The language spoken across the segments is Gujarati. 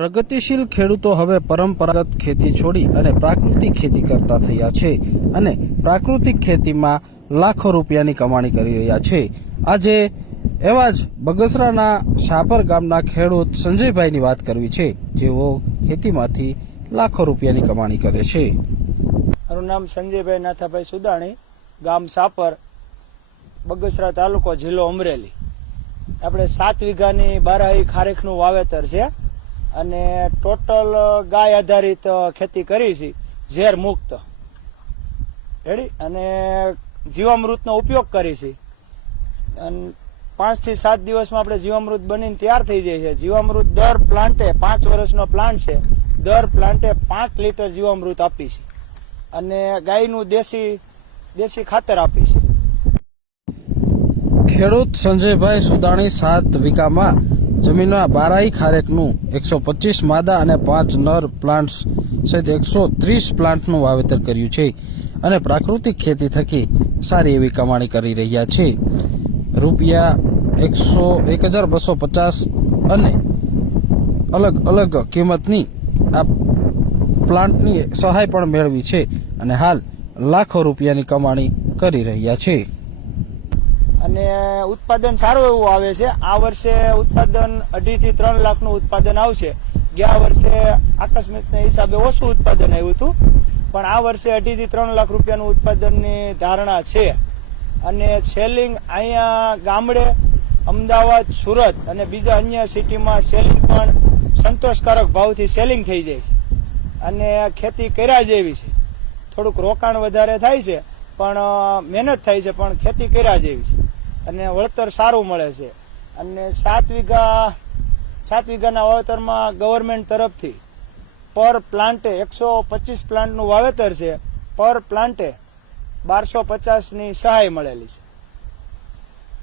પ્રગતિશીલ ખેડૂતો હવે પરંપરાગત ખેતી છોડી અને પ્રાકૃતિક ખેતી કરતા થયા છે અને પ્રાકૃતિક ખેતીમાં લાખો રૂપિયાની કમાણી કરી રહ્યા છે. આજે એવા જ બગસરાના શાપર ગામના ખેડૂત સંજયભાઈની વાત કરવી છે. જેઓ ખેતીમાંથી લાખો રૂપિયાની કમાણી કરે છે. મારું નામ સંજયભાઈ નાથાભાઈ સુદાણી, ગામ સાપર બગસરા તાલુકો જિલ્લો અમરેલી. આપણે સાત વીઘાની બારાહી ખારેકનું વાવેતર છે. અને ટોટલ ગાય આધારિત ખેતી કરી છે, ઝેર મુક્ત. રેડી અને જીવામૃતનો ઉપયોગ કરી છે. અને પાંચથી સાત દિવસમાં આપણે જીવામૃત બનીને તૈયાર થઈ જાય છે. જીવામૃત દર પ્લાન્ટે પાંચ વર્ષનો પ્લાન્ટ છે. દર પ્લાન્ટે પાંચ લીટર જીવામૃત આપી છે. અને ગાયનું દેશી દેશી ખાતર આપી છે. ખેડૂત સંજયભાઈ સુદાણી સાત વીઘામાં જમીનમાં બારાઈ ખારેકનું એકસો પચીસ માદા અને પાંચ નર પ્લાન્ટ્સ સહિત એકસો ત્રીસ પ્લાન્ટનું વાવેતર કર્યું છે અને પ્રાકૃતિક ખેતી થકી સારી એવી કમાણી કરી રહ્યા છે. રૂપિયા એકસો એક હજાર બસો પચાસ અને અલગ અલગ કિંમતની આ પ્લાન્ટની સહાય પણ મેળવી છે અને હાલ લાખો રૂપિયાની કમાણી કરી રહ્યા છે. અને ઉત્પાદન સારું એવું આવે છે. આ વર્ષે ઉત્પાદન અઢી થી ત્રણ લાખનું ઉત્પાદન આવશે. ગયા વર્ષે આકસ્મિકના હિસાબે ઓછું ઉત્પાદન આવ્યું હતું. પણ આ વર્ષે અઢી થી ત્રણ લાખ રૂપિયાનું ઉત્પાદનની ધારણા છે. અને સેલિંગ અહીંયા ગામડે, અમદાવાદ, સુરત અને બીજા અન્ય સિટીમાં સેલિંગ પણ સંતોષકારક ભાવથી સેલિંગ થઈ જાય છે. અને ખેતી કર્યા જેવી છે. થોડુંક રોકાણ વધારે થાય છે, પણ મહેનત થાય છે, પણ ખેતી કર્યા જેવી છે. અને વળતર સારું મળે છે. અને સાત વીઘા, સાત વીઘાના વાવેતરમાં ગવર્મેન્ટ તરફથી પર પ્લાન્ટે એકસો પચીસ પ્લાન્ટનું વાવેતર છે. પર પ્લાન્ટે બારસો પચાસની સહાય મળેલી છે.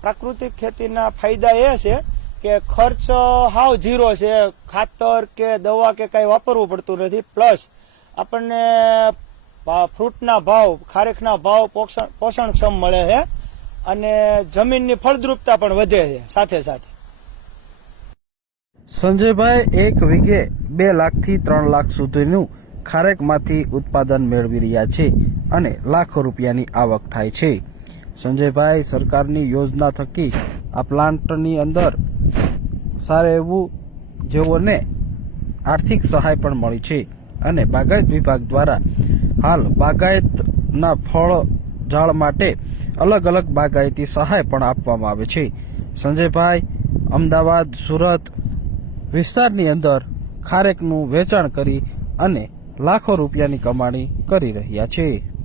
પ્રાકૃતિક ખેતીના ફાયદા એ છે કે ખર્ચ હાવ ઝીરો છે. ખાતર કે દવા કે કાંઈ વાપરવું પડતું નથી. પ્લસ આપણને ફ્રૂટના ભાવ ખારેકના ભાવ પોષણ, પોષણક્ષમ મળે છે. અને જમીનની ફળદ્રુપતા પણ વધે છે, સાથે સાથે. સંજયભાઈ, એક વીઘે બે લાખથી ત્રણ લાખ સુધીનું ખારેકમાંથી ઉત્પાદન મેળવી રહ્યા છે અને લાખો રૂપિયાની આવક થાય છે. સંજયભાઈ, સરકારની યોજના થકી આ પ્લાન્ટની અંદર સારું એવું જેઓને આર્થિક સહાય પણ મળી છે અને બાગાયત વિભાગ દ્વારા હાલ બાગાયતના ફળ ઝાડ માટે અલગ અલગ બાગાયતી સહાય પણ આપવામાં આવે છે. સંજયભાઈ, અમદાવાદ, સુરત વિસ્તારની અંદર ખારેકનું વેચાણ કરી અને લાખો રૂપિયાની કમાણી કરી રહ્યા છે.